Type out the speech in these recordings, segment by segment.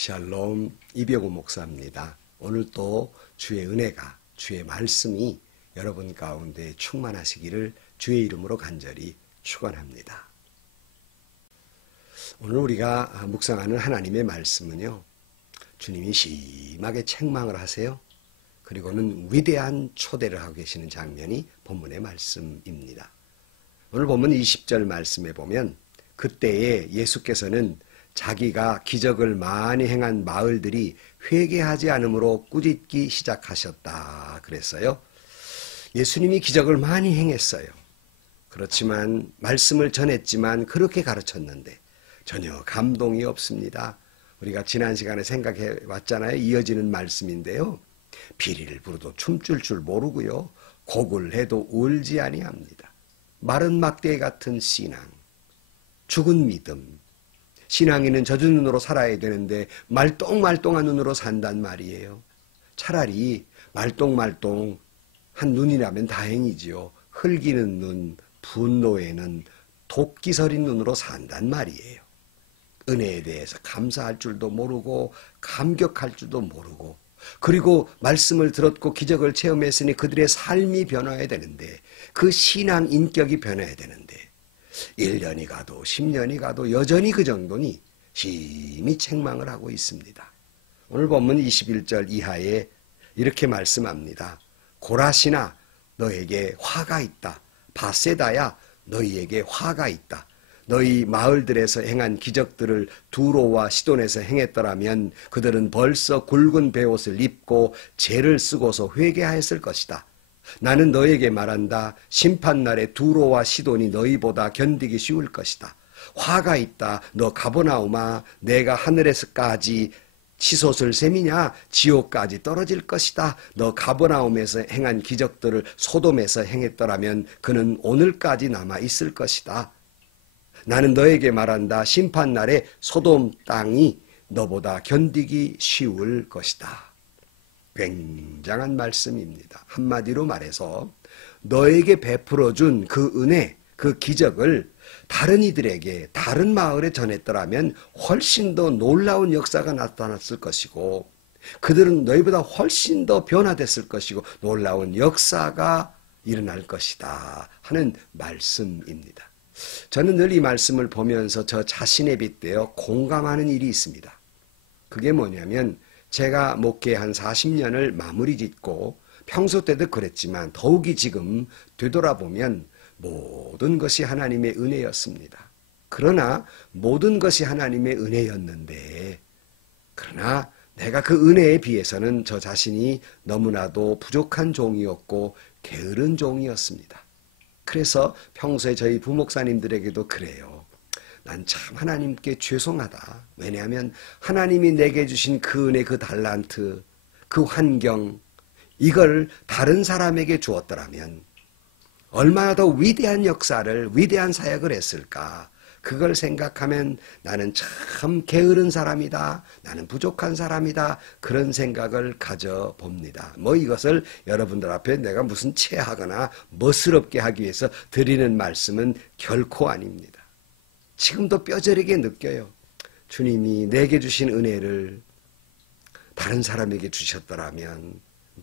샬롬, 이병우 목사입니다. 오늘 또 주의 은혜가, 주의 말씀이 여러분 가운데 충만하시기를 주의 이름으로 간절히 축원합니다. 오늘 우리가 묵상하는 하나님의 말씀은요, 주님이 심하게 책망을 하세요. 그리고는 위대한 초대를 하고 계시는 장면이 본문의 말씀입니다. 오늘 본문 20절 말씀에 보면 그때에 예수께서는 자기가 기적을 많이 행한 마을들이 회개하지 않으므로 꾸짖기 시작하셨다 그랬어요. 예수님이 기적을 많이 행했어요. 그렇지만 말씀을 전했지만 그렇게 가르쳤는데 전혀 감동이 없습니다. 우리가 지난 시간에 생각해 왔잖아요. 이어지는 말씀인데요. 비리를 부르도 춤출 줄 모르고요. 곡을 해도 울지 아니합니다. 마른 막대 같은 신앙, 죽은 믿음. 신앙인은 젖은 눈으로 살아야 되는데 말똥말똥한 눈으로 산단 말이에요. 차라리 말똥말똥한 눈이라면 다행이지요. 흘기는 눈, 분노에는 도끼 서린 눈으로 산단 말이에요. 은혜에 대해서 감사할 줄도 모르고 감격할 줄도 모르고, 그리고 말씀을 들었고 기적을 체험했으니 그들의 삶이 변화해야 되는데, 그 신앙 인격이 변화해야 되는데 1년이 가도 10년이 가도 여전히 그 정도니 심히 책망을 하고 있습니다. 오늘 본문 21절 이하에 이렇게 말씀합니다. 고라시나 너에게 화가 있다. 바세다야 너희에게 화가 있다. 너희 마을들에서 행한 기적들을 두로와 시돈에서 행했더라면 그들은 벌써 굵은 베옷을 입고 죄를 쓰고서 회개하였을 것이다. 나는 너에게 말한다. 심판날에 두로와 시돈이 너희보다 견디기 쉬울 것이다. 화가 있다. 너 가버나움아, 내가 하늘에서까지 치솟을 셈이냐? 지옥까지 떨어질 것이다. 너 가버나움에서 행한 기적들을 소돔에서 행했더라면 그는 오늘까지 남아 있을 것이다. 나는 너에게 말한다. 심판날에 소돔 땅이 너보다 견디기 쉬울 것이다. 굉장한 말씀입니다. 한마디로 말해서 너에게 베풀어준 그 은혜, 그 기적을 다른 이들에게, 다른 마을에 전했더라면 훨씬 더 놀라운 역사가 나타났을 것이고, 그들은 너희보다 훨씬 더 변화됐을 것이고 놀라운 역사가 일어날 것이다 하는 말씀입니다. 저는 늘 이 말씀을 보면서 저 자신에 빗대어 공감하는 일이 있습니다. 그게 뭐냐면, 제가 목회 한 40년을 마무리 짓고 평소 때도 그랬지만 더욱이 지금 되돌아보면 모든 것이 하나님의 은혜였습니다. 그러나 모든 것이 하나님의 은혜였는데, 그러나 내가 그 은혜에 비해서는 저 자신이 너무나도 부족한 종이었고 게으른 종이었습니다. 그래서 평소에 저희 부목사님들에게도 그래요. 난 참 하나님께 죄송하다. 왜냐하면 하나님이 내게 주신 그 은혜, 그 달란트, 그 환경, 이걸 다른 사람에게 주었더라면 얼마나 더 위대한 역사를, 위대한 사역을 했을까. 그걸 생각하면 나는 참 게으른 사람이다. 나는 부족한 사람이다. 그런 생각을 가져봅니다. 이것을 여러분들 앞에 내가 무슨 체하거나 멋스럽게 하기 위해서 드리는 말씀은 결코 아닙니다. 지금도 뼈저리게 느껴요. 주님이 내게 주신 은혜를 다른 사람에게 주셨더라면,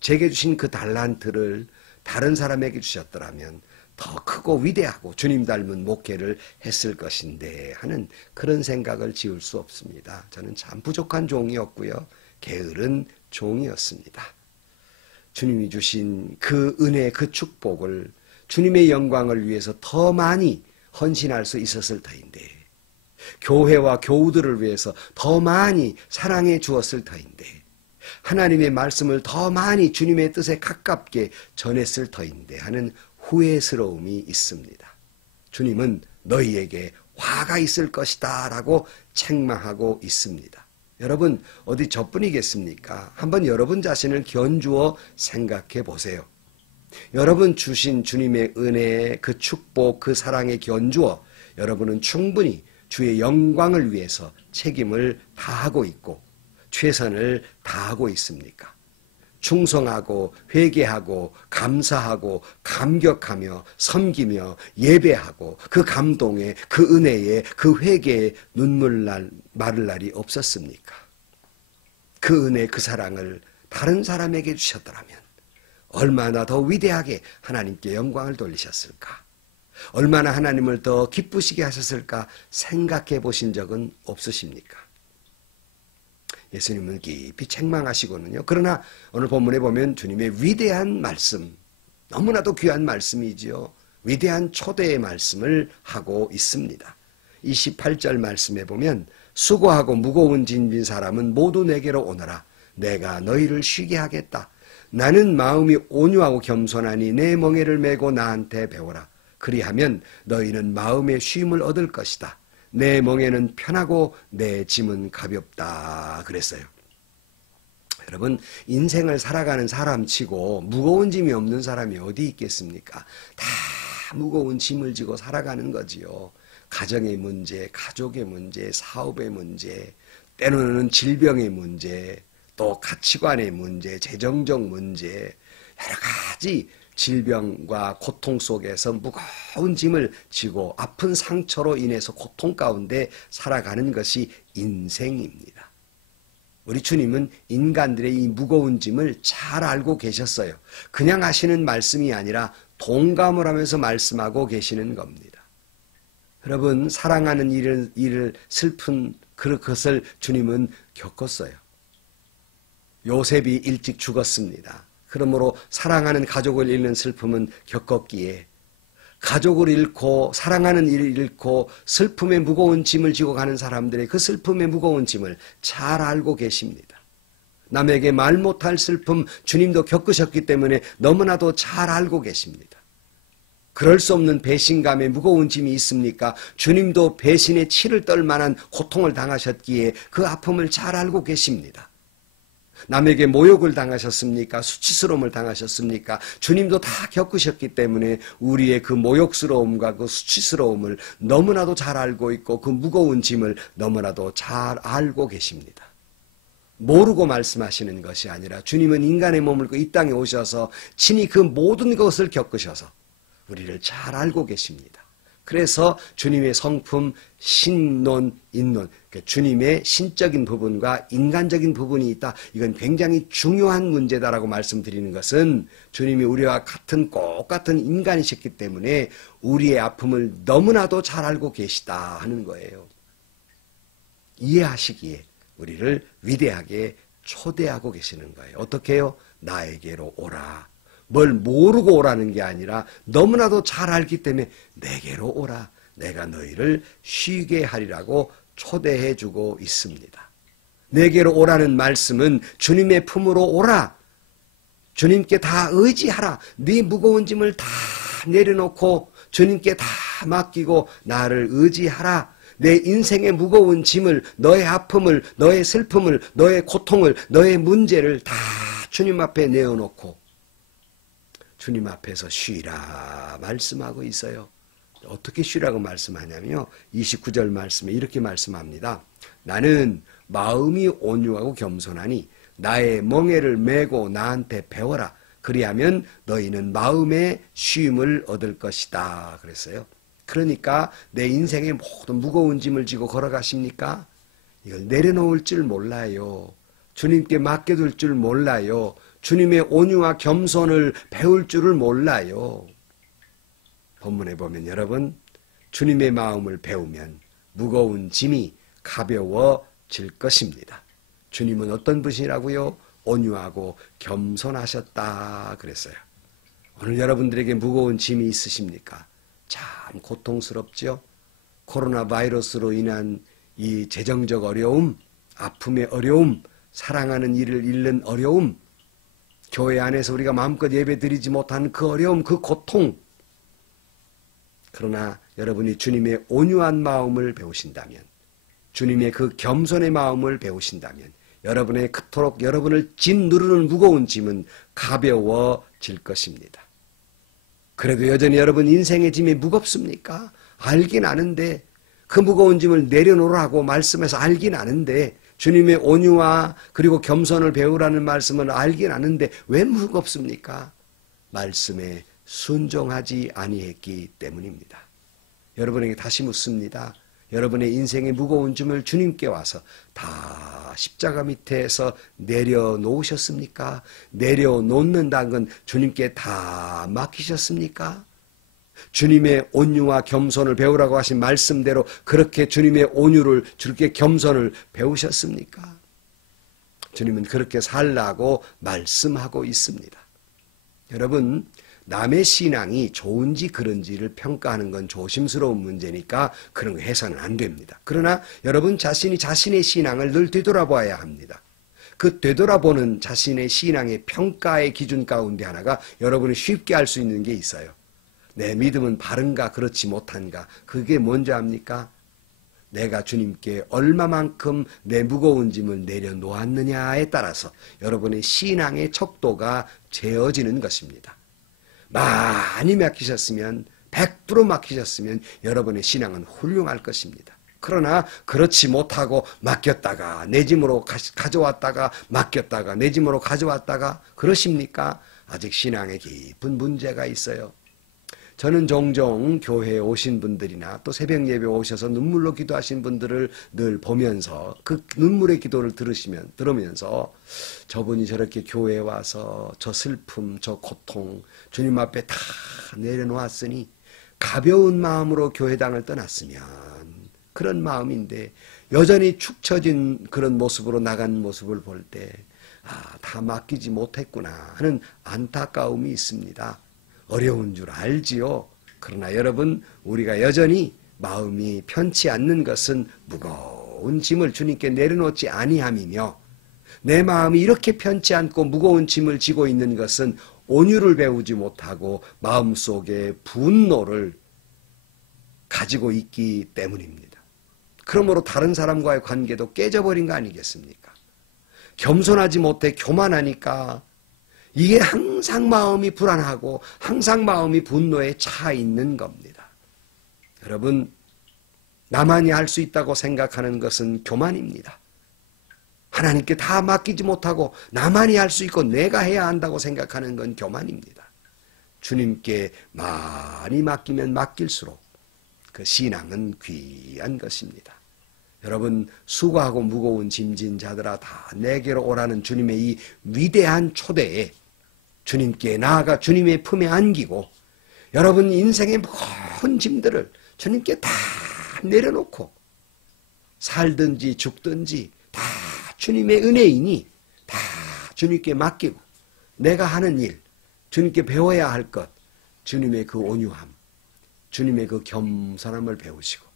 제게 주신 그 달란트를 다른 사람에게 주셨더라면 더 크고 위대하고 주님 닮은 목회를 했을 것인데 하는 그런 생각을 지울 수 없습니다. 저는 참 부족한 종이었고요. 게으른 종이었습니다. 주님이 주신 그 은혜, 그 축복을 주님의 영광을 위해서 더 많이 헌신할 수 있었을 터인데, 교회와 교우들을 위해서 더 많이 사랑해 주었을 터인데, 하나님의 말씀을 더 많이 주님의 뜻에 가깝게 전했을 터인데 하는 후회스러움이 있습니다. 주님은 너희에게 화가 있을 것이다 라고 책망하고 있습니다. 여러분, 어디 저뿐이겠습니까? 한번 여러분 자신을 견주어 생각해 보세요. 여러분 주신 주님의 은혜, 그 축복, 그 사랑에 견주어 여러분은 충분히 주의 영광을 위해서 책임을 다하고 있고 최선을 다하고 있습니까? 충성하고 회개하고 감사하고 감격하며 섬기며 예배하고 그 감동에, 그 은혜에, 그 회개에 눈물 마를 날이 없었습니까? 그 은혜, 그 사랑을 다른 사람에게 주셨더라면 얼마나 더 위대하게 하나님께 영광을 돌리셨을까? 얼마나 하나님을 더 기쁘시게 하셨을까 생각해 보신 적은 없으십니까? 예수님은 깊이 책망하시고는요. 그러나 오늘 본문에 보면 주님의 위대한 말씀, 너무나도 귀한 말씀이지요. 위대한 초대의 말씀을 하고 있습니다. 28절 말씀에 보면 수고하고 무거운 짐진 사람은 모두 내게로 오너라. 내가 너희를 쉬게 하겠다. 나는 마음이 온유하고 겸손하니 내 멍에를 메고 나한테 배워라. 그리하면 너희는 마음의 쉼을 얻을 것이다. 내 멍에는 편하고 내 짐은 가볍다. 그랬어요. 여러분, 인생을 살아가는 사람치고 무거운 짐이 없는 사람이 어디 있겠습니까? 다 무거운 짐을 지고 살아가는 거지요. 가정의 문제, 가족의 문제, 사업의 문제, 때로는 질병의 문제, 또 가치관의 문제, 재정적 문제, 여러 가지 질병과 고통 속에서 무거운 짐을 지고 아픈 상처로 인해서 고통 가운데 살아가는 것이 인생입니다. 우리 주님은 인간들의 이 무거운 짐을 잘 알고 계셨어요. 그냥 하시는 말씀이 아니라 동감을 하면서 말씀하고 계시는 겁니다. 여러분, 사랑하는 일을 슬픈 그것을 주님은 겪었어요. 요셉이 일찍 죽었습니다. 그러므로 사랑하는 가족을 잃는 슬픔은 겪었기에 가족을 잃고 사랑하는 일을 잃고 슬픔의 무거운 짐을 지고 가는 사람들의 그 슬픔의 무거운 짐을 잘 알고 계십니다. 남에게 말 못할 슬픔 주님도 겪으셨기 때문에 너무나도 잘 알고 계십니다. 그럴 수 없는 배신감의 무거운 짐이 있습니까? 주님도 배신의 치를 떨 만한 고통을 당하셨기에 그 아픔을 잘 알고 계십니다. 남에게 모욕을 당하셨습니까? 수치스러움을 당하셨습니까? 주님도 다 겪으셨기 때문에 우리의 그 모욕스러움과 그 수치스러움을 너무나도 잘 알고 있고 그 무거운 짐을 너무나도 잘 알고 계십니다. 모르고 말씀하시는 것이 아니라 주님은 인간의 몸을 입고 이 땅에 오셔서 친히 그 모든 것을 겪으셔서 우리를 잘 알고 계십니다. 그래서 주님의 성품, 신론, 인론, 주님의 신적인 부분과 인간적인 부분이 있다. 이건 굉장히 중요한 문제다라고 말씀드리는 것은 주님이 우리와 똑같은 인간이셨기 때문에 우리의 아픔을 너무나도 잘 알고 계시다 하는 거예요. 이해하시기에 우리를 위대하게 초대하고 계시는 거예요. 어떻게 해요? 나에게로 오라. 뭘 모르고 오라는 게 아니라 너무나도 잘 알기 때문에 내게로 오라. 내가 너희를 쉬게 하리라고 초대해 주고 있습니다. 내게로 오라는 말씀은 주님의 품으로 오라. 주님께 다 의지하라. 네 무거운 짐을 다 내려놓고 주님께 다 맡기고 나를 의지하라. 내 인생의 무거운 짐을, 너의 아픔을, 너의 슬픔을, 너의 고통을, 너의 문제를 다 주님 앞에 내어놓고 주님 앞에서 쉬라 말씀하고 있어요. 어떻게 쉬라고 말씀하냐면요. 29절 말씀에 이렇게 말씀합니다. 나는 마음이 온유하고 겸손하니 나의 멍에를 메고 나한테 배워라. 그리하면 너희는 마음의 쉼을 얻을 것이다. 그랬어요. 그러니까 내 인생의 모든 무거운 짐을 지고 걸어가십니까? 이걸 내려놓을 줄 몰라요. 주님께 맡겨둘 줄 몰라요. 주님의 온유와 겸손을 배울 줄을 몰라요. 본문에 보면 여러분, 주님의 마음을 배우면 무거운 짐이 가벼워질 것입니다. 주님은 어떤 분이라고요? 온유하고 겸손하셨다 그랬어요. 오늘 여러분들에게 무거운 짐이 있으십니까? 참 고통스럽죠? 코로나 바이러스로 인한 이 재정적 어려움, 아픔의 어려움, 사랑하는 일을 잃는 어려움, 교회 안에서 우리가 마음껏 예배 드리지 못한 그 어려움, 그 고통. 그러나 여러분이 주님의 온유한 마음을 배우신다면, 주님의 그 겸손의 마음을 배우신다면 여러분의 그토록 여러분을 짓누르는 무거운 짐은 가벼워질 것입니다. 그래도 여전히 여러분 인생의 짐이 무겁습니까? 알긴 아는데 그 무거운 짐을 내려놓으라고 말씀해서 알긴 아는데 주님의 온유와 그리고 겸손을 배우라는 말씀을 알긴 아는데 왜 무겁습니까? 말씀에 순종하지 아니했기 때문입니다. 여러분에게 다시 묻습니다. 여러분의 인생의 무거운 짐을 주님께 와서 다 십자가 밑에서 내려놓으셨습니까? 내려놓는다는 건 주님께 다 맡기셨습니까? 주님의 온유와 겸손을 배우라고 하신 말씀대로 그렇게 주님의 온유를, 주님께 겸손을 배우셨습니까? 주님은 그렇게 살라고 말씀하고 있습니다. 여러분, 남의 신앙이 좋은지 그런지를 평가하는 건 조심스러운 문제니까 그런 거 해서는 안 됩니다. 그러나 여러분 자신이 자신의 신앙을 늘 되돌아봐야 합니다. 그 되돌아보는 자신의 신앙의 평가의 기준 가운데 하나가 여러분이 쉽게 알 수 있는 게 있어요. 내 믿음은 바른가 그렇지 못한가. 그게 뭔지 압니까? 내가 주님께 얼마만큼 내 무거운 짐을 내려놓았느냐에 따라서 여러분의 신앙의 척도가 재어지는 것입니다. 많이 맡기셨으면 100% 맡기셨으면 여러분의 신앙은 훌륭할 것입니다. 그러나 그렇지 못하고 맡겼다가 내 짐으로 가져왔다가 맡겼다가 내 짐으로 가져왔다가 그러십니까? 아직 신앙에 깊은 문제가 있어요. 저는 종종 교회에 오신 분들이나 또 새벽 예배 오셔서 눈물로 기도하신 분들을 늘 보면서 그 눈물의 기도를 들으면서 저분이 저렇게 교회에 와서 저 슬픔, 저 고통 주님 앞에 다 내려놓았으니 가벼운 마음으로 교회당을 떠났으면 그런 마음인데 여전히 축 처진 그런 모습으로 나간 모습을 볼 때 다 맡기지 못했구나 하는 안타까움이 있습니다. 어려운 줄 알지요. 그러나 여러분 우리가 여전히 마음이 편치 않는 것은 무거운 짐을 주님께 내려놓지 아니함이며 내 마음이 이렇게 편치 않고 무거운 짐을 지고 있는 것은 온유를 배우지 못하고 마음속에 분노를 가지고 있기 때문입니다. 그러므로 다른 사람과의 관계도 깨져버린 거 아니겠습니까? 겸손하지 못해 교만하니까 이게 항상 마음이 불안하고 항상 마음이 분노에 차 있는 겁니다. 여러분, 나만이 할 수 있다고 생각하는 것은 교만입니다. 하나님께 다 맡기지 못하고 나만이 할 수 있고 내가 해야 한다고 생각하는 건 교만입니다. 주님께 많이 맡기면 맡길수록 그 신앙은 귀한 것입니다. 여러분, 수고하고 무거운 짐진 자들아 다 내게로 오라는 주님의 이 위대한 초대에 주님께 나아가 주님의 품에 안기고 여러분 인생의 무거운 짐들을 주님께 다 내려놓고 살든지 죽든지 다 주님의 은혜이니 다 주님께 맡기고 내가 하는 일, 주님께 배워야 할 것, 주님의 그 온유함, 주님의 그 겸손함을 배우시고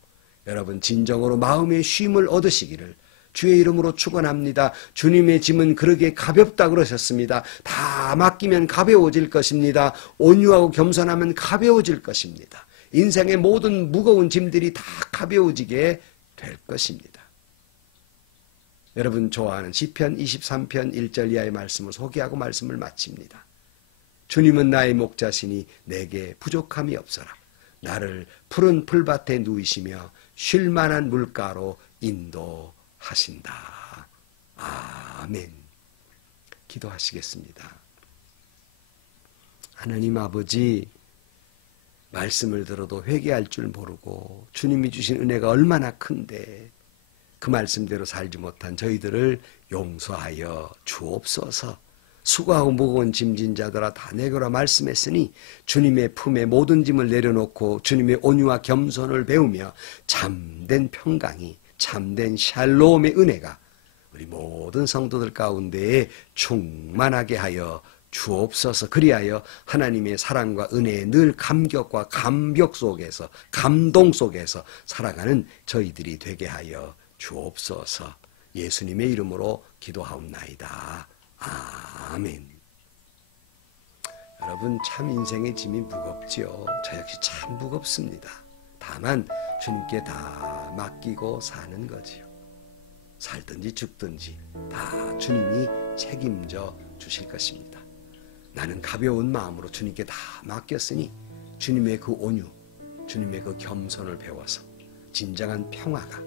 여러분 진정으로 마음의 쉼을 얻으시기를 주의 이름으로 축원합니다. 주님의 짐은 그러게 가볍다 그러셨습니다. 다 맡기면 가벼워질 것입니다. 온유하고 겸손하면 가벼워질 것입니다. 인생의 모든 무거운 짐들이 다 가벼워지게 될 것입니다. 여러분 좋아하는 시편 23편 1절 이하의 말씀을 소개하고 말씀을 마칩니다. 주님은 나의 목자시니 내게 부족함이 없어라. 나를 푸른 풀밭에 누이시며 쉴만한 물가로 인도하신다. 아멘. 기도하시겠습니다. 하나님 아버지, 말씀을 들어도 회개할 줄 모르고 주님이 주신 은혜가 얼마나 큰데 그 말씀대로 살지 못한 저희들을 용서하여 주옵소서. 수고하고 무거운 짐진 자들아 다 내거라 말씀했으니 주님의 품에 모든 짐을 내려놓고 주님의 온유와 겸손을 배우며 참된 평강이, 참된 샬롬의 은혜가 우리 모든 성도들 가운데에 충만하게 하여 주옵소서. 그리하여 하나님의 사랑과 은혜에 늘 감격과 감격 속에서, 감동 속에서 살아가는 저희들이 되게 하여 주옵소서. 예수님의 이름으로 기도하옵나이다. 아멘. 여러분 참 인생의 짐이 무겁지요. 저 역시 참 무겁습니다. 다만 주님께 다 맡기고 사는 거지요. 살든지 죽든지 다 주님이 책임져 주실 것입니다. 나는 가벼운 마음으로 주님께 다 맡겼으니 주님의 그 온유, 주님의 그 겸손을 배워서 진정한 평화가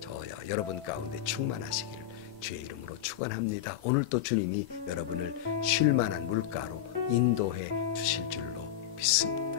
저와 여러분 가운데 충만하시기를 주의 이름으로 축원합니다. 오늘 또 주님이 여러분을 쉴만한 물가로 인도해 주실 줄로 믿습니다.